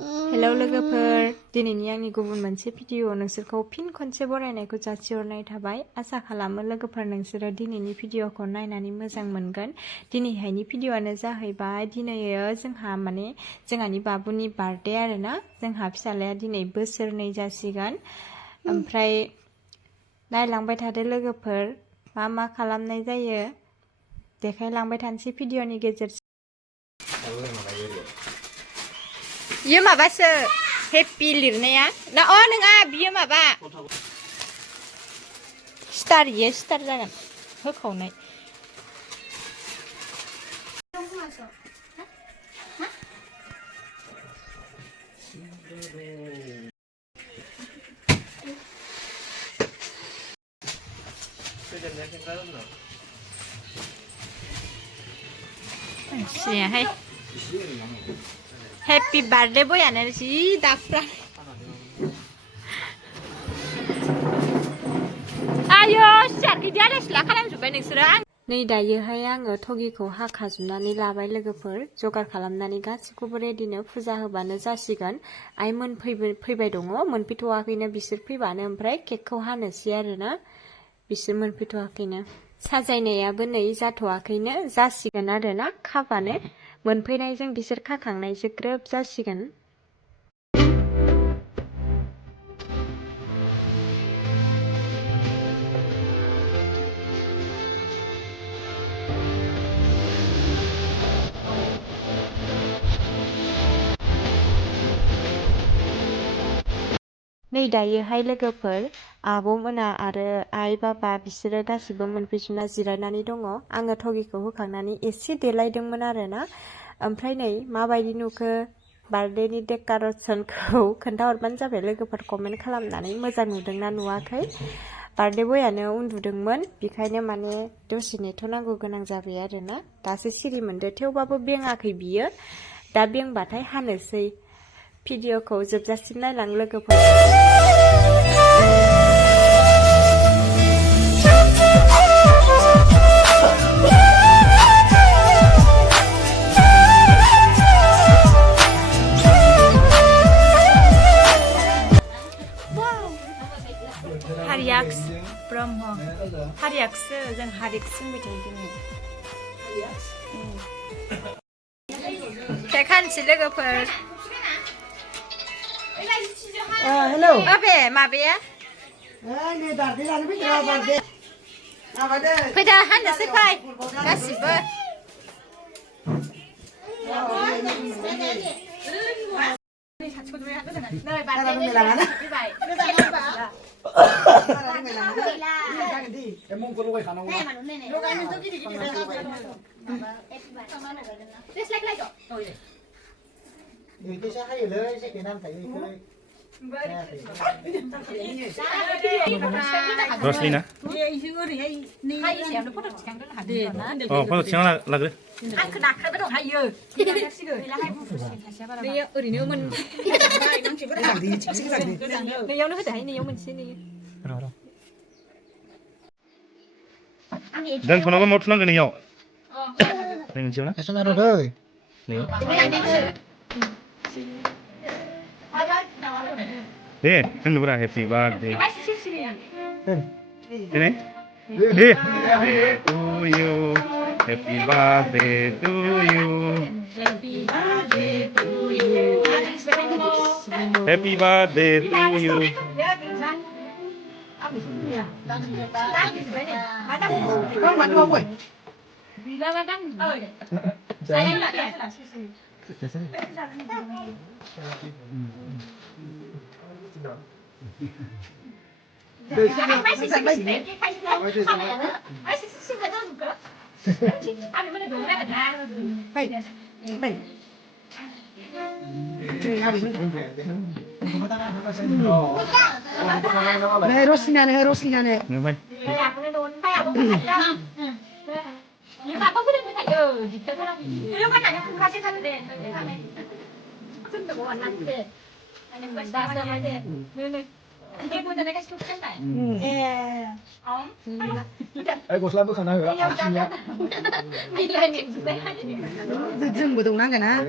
Hello लोगोफोर दिनैनि आंनि गुबुन मोनसे भिडिअ नोंसोरखौ फिन खनसे बरायनायखौ जासिहरनाय थाबाय आसा खालामो लोगोफोर नोंसोरो दिनैनि भिडिअखौ नायनानै मोजां मोनगोन दिनैहायनि भिडिअआनो जाहैबाय दिनैयो जोंहा माने जोंहानि बाबुनि बार्थडे आरोना जोंहा फिसालाया दिनै बोसोरनै जासिगोन ओमफ्राय नायलांबाय थादो लोगोफोर मा खालामनाय जायो देखायलांबाय थानोसै भिडिअनि गेजेरजों बियो माबासो हेपि लिरनाया ना नङा बियो माबा स्टार इयो स्टार जागोन होखावनाय हाय हेपि बार्थडे बयानो जि दाफ्रा आयो सियारखै दियालासिला खालामजोब्बाय नोंसोरो नै दायोहाय आङो थगिखौ हाखाजोबनानै लाबाय लोगोफोर जगार खालामनानै गासिखौबो रेडिनो फुजा होबानो जासिगोन आइमोन फैबाय दङ मोनफैथ'वाखैनो बिसोर फैबानो ओमफ्राय केकखौ हानोसै आरोना बिसोर मोनफैथ'वाखैनो साजायनायाबो नै जाथ'वाखैनो जासिगोन आरोना खाबानो मोनफैनायजों बिसोर खाखांनायजों ग्रोब जासिगोन नै दायोहाय लोगोफोर आब'मोना आरो आइ बाबा बिसोरो गासिबो मोनफैजोबना जिरायनानै दङ आङो थगिखौ होखांनानै एसे देलायदोंमोन आरोना ओमफ्राय नै माबायदि नुखो बार्थडेनि डेक'रेसनखौ खोन्थाहरबानो जाबाय लोगोफोर कमेन्ट खालामनानै मोजां नुदोंना नुवाखै बार्थडे बयानो उन्दुदोंमोन बेखायनो माने दसे नेथ'नांगौ गोनां जाबाय आरोना दासो सिरि मोनदो थेवबाबो बेङाखै बियो दा बेंबाथाय हानोसै भिडिअखौ जोबजासिम नायलां लोगोफोर हारियाक्स ब्रह्म हारियाक्सो जों हारियाक्स होनबाय थायो केक हानोसै लोगोफोर हेलौ माबे माबाया फैदा हानोसै फै गासिबो Roslina? फट' थिखांना लाग्रो आंखौ नाख्रायबाय दं हायो ओरैनो मोन नैयावनो होदोहाय नैयाव मोनसे नैयो दोनथ'नांगौ माव थुनांगौ नैयाव नै मोनसेयाव ना दे होननोब्रा happy birthday Ini? Deh. To you. Happy birthday to you. Happy birthday to you. Happy birthday to you. Roslina nih. 이게 보자는 게 super 예. Ê, cô Slam bước khả năng rồi đó. Xin nhé. dừng buổi tối năng cái nào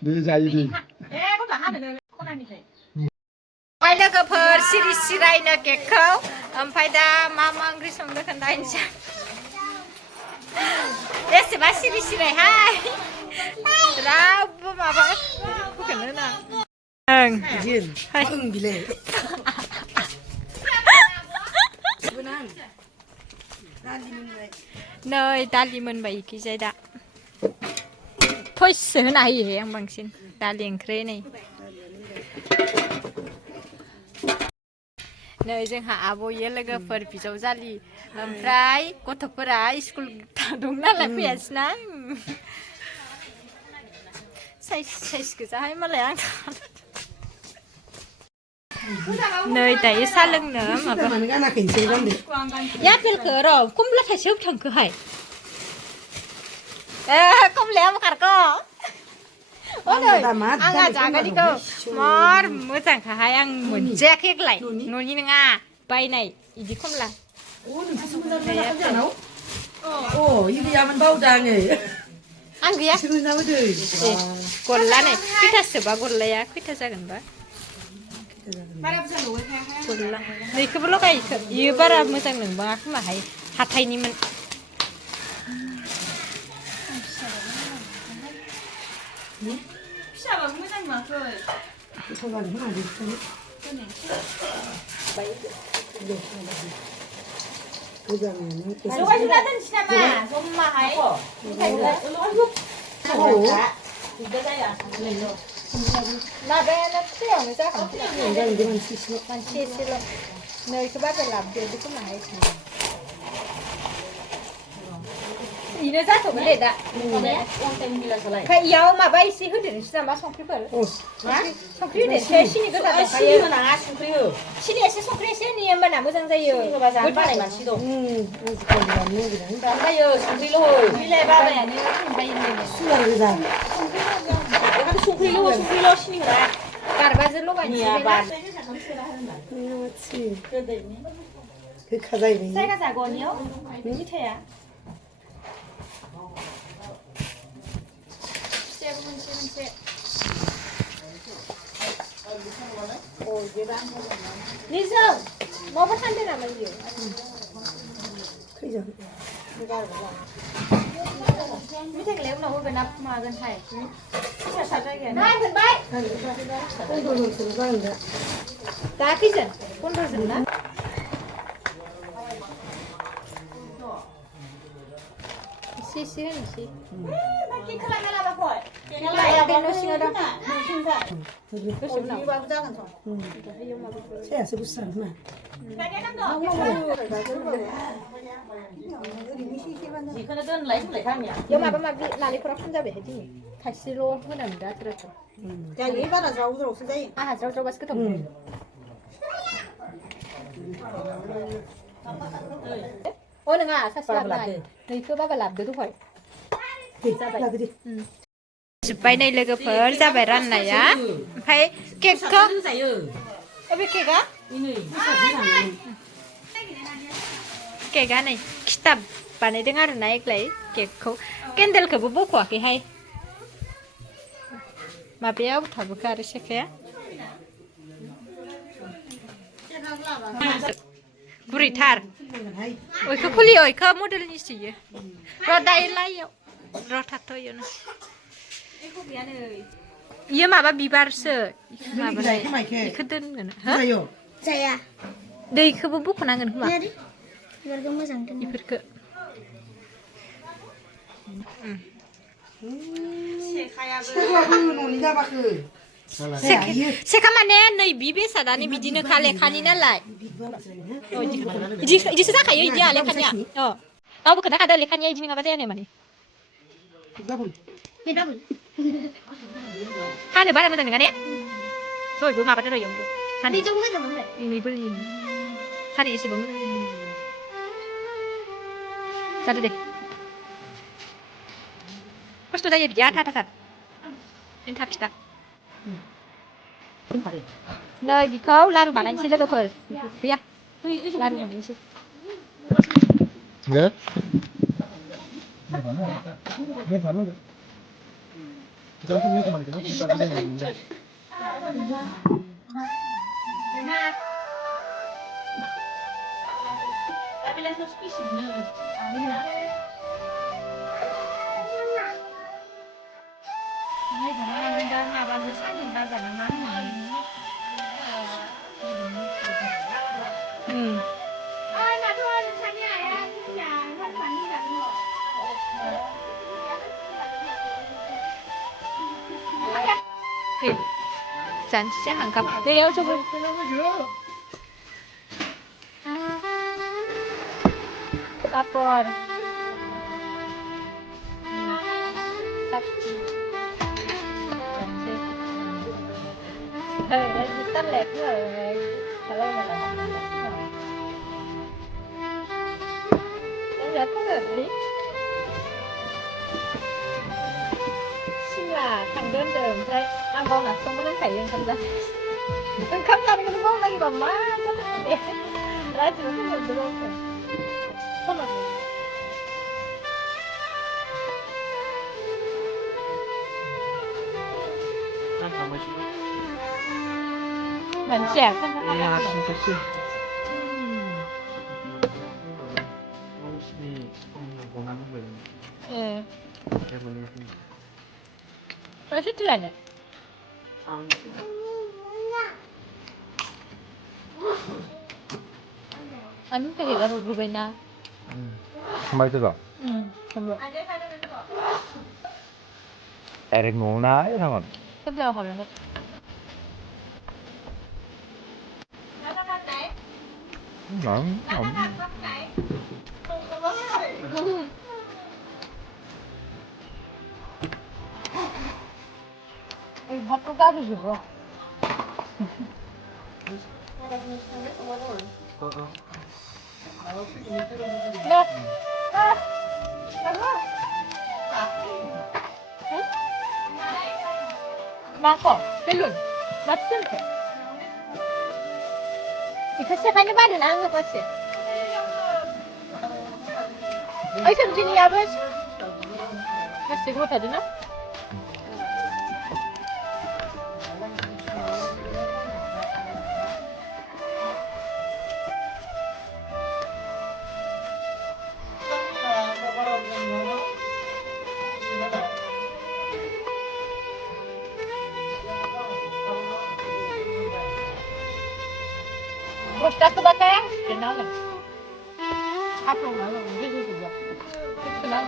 Đi ra gì đi. Quay लोगोफोर सिरि सिरायनो केकखौ ओमफ्राय दा मा ओंख्रि संनो खोन्थानोसै बेसेबा सिरि सिरायहाय रावबो माबा रावबोखौनो होना ओं Duyên bile नै दालि मोनबाय इखिजाय दा भइससो होना होयो आं बांसिन दालि ओंख्रि नै नै जोंहा आब'यो लोगोफोर बिजावजालि ओमफ्राय गथ'फोरा स्कुल दं नालाय फैयासैना साइस गोजाहाय मालाय आं नै दायो साहा लोंनो माबा mana kan akan sih kan deh यापेलखौ र' कमला थाइसेयाव थांखोहाय कमलाया खारखौ आंहा जागोनिखौ मार मोजांखाहाय आं मोनजायाखैलाय न'नि नङा बायनाय इदि कमला oh ini zaman bau dah ni आं गैया sebelum tahu deh गल्ला नै खैथासोबा गल्लाया खैथा जागोनबा गल्ला नैखौबो लगायखो इयो बारा मोजां नंबाङा खोमाहाय हाथायनिमोन फिसाबाबो मोजां नुवाखै itu kan mana deh लगायना दोनसै नामा जमाहाय माबायानो फ्रियावनो जागोन jangan jangan sih मानसि एसेल' नैखौ बाबा लाबोदो खोमाहाय इनो जाथ'गोन दे दा ओमफ्राय इयाव माबा एसे होदेरनोसै नामा संख्रिफोर संख्रि होदेरनोसै सिनि गोजा दंखायो सिनि एसे संख्रि एसे होनि होमबाना मोजां जायो जायो संख्रिल' हो बिलाइ बाबायानो फुनबाय suar dah संख्रिल' सिनि होआ गारबाजों लगायनोसै sih ke kazai ni जायगा जागोनियाव मिथाया मोनसे निजों माबा थांदों नामा इयो खैजों मिथाइखौलाय उनाव होगोन ना मागोनहाय फिसा जायगाया नाय मोनबाय Sudah bang dah दा खैजोन 15 जोन ना एसे होनोसै कि खालामना लाबाखै बे न' सिङाव दं saya sebesar mah जिखौनो दोनलाय होनलाय खामिया इयाव माबा माबि नालेंखरा खम जाबायहाय दिनै थाइसेल' होनांगौ दा थोरथ' जायो बारा ज्राव ज्रावसो जायो आंहा ज्राव ज्रावबासो गोथाव मोनो अ नङा सासे लाबोनाय नैखौ बाबा लाबोदो दहाय लाबोदो जोब्बाय नै लोगोफोर जाबाय राननाया ओमफ्राय केकखौ अबे केकआ केकआ नै खिथाब बानायदों आरो ना एग्लाय केकखौ केन्डेलखौबो बख'वाखैहाय माबाया उथाबोखो आरो सेखाया गुरैथार ओइखौ खुलियो ओइखौ मडेलनिसो इयो र' दायो लाइयाव र' थाथ'योनो इयो माबा बिबारसो माबानाय इखौ दोनगोन हो जाया दैखौबो बख'नांगोन खोमा बिबारखौ मोजां दोन इफोरखौ न'नि जाबाखै सेखा माने नै बि बेसादानो बिदिनोखा लेखानि नालाय इदिसो जाखायो इदिया लेखानिया अ रावबो खोन्थाखादो लेखानिया इदि नङाबा जायानो माने हानो बारा मोजां नङा ने दहायबो माबादो र' इयावबो हानो सारि एसेबां Tadi deh. Terus tuh aja dia kata kan. Ini tak kita. Nơi gì có lan bạn anh xin được rồi. Bia. Lan nhà mình xin. Ghét. Nghe phản luôn. Cháu không biết cái bằng cái nó đây này. Thì sẵn sẽ hàng cặp tiêu cho mình. Tapon. Đấy, tắt lẹt rồi. Thật lâu mà lại. Đấy là có hợp lý. Là thằng đơn đường thôi, ăn con là không có đến thầy không ra, không ra cái con này bà má, ra chỉ có một đứa thôi, không là mình trẻ không có 야, 진짜 씨. 예, 왜 스트라냐? 아니 cái gì là một bên nào? Không bay tới rồi. Không được. Eric ngủ nái thôi. Tiếp theo hỏi là Nóng, nóng. bắt có cá gì rồi? Nè, Marco, belum, betul ke? Dikasih kan badan angkat pasti. Ay, sabji niya ba? Kasi ko pwede na. Basta ko ba kaya? Kenal. Apa? Kenal.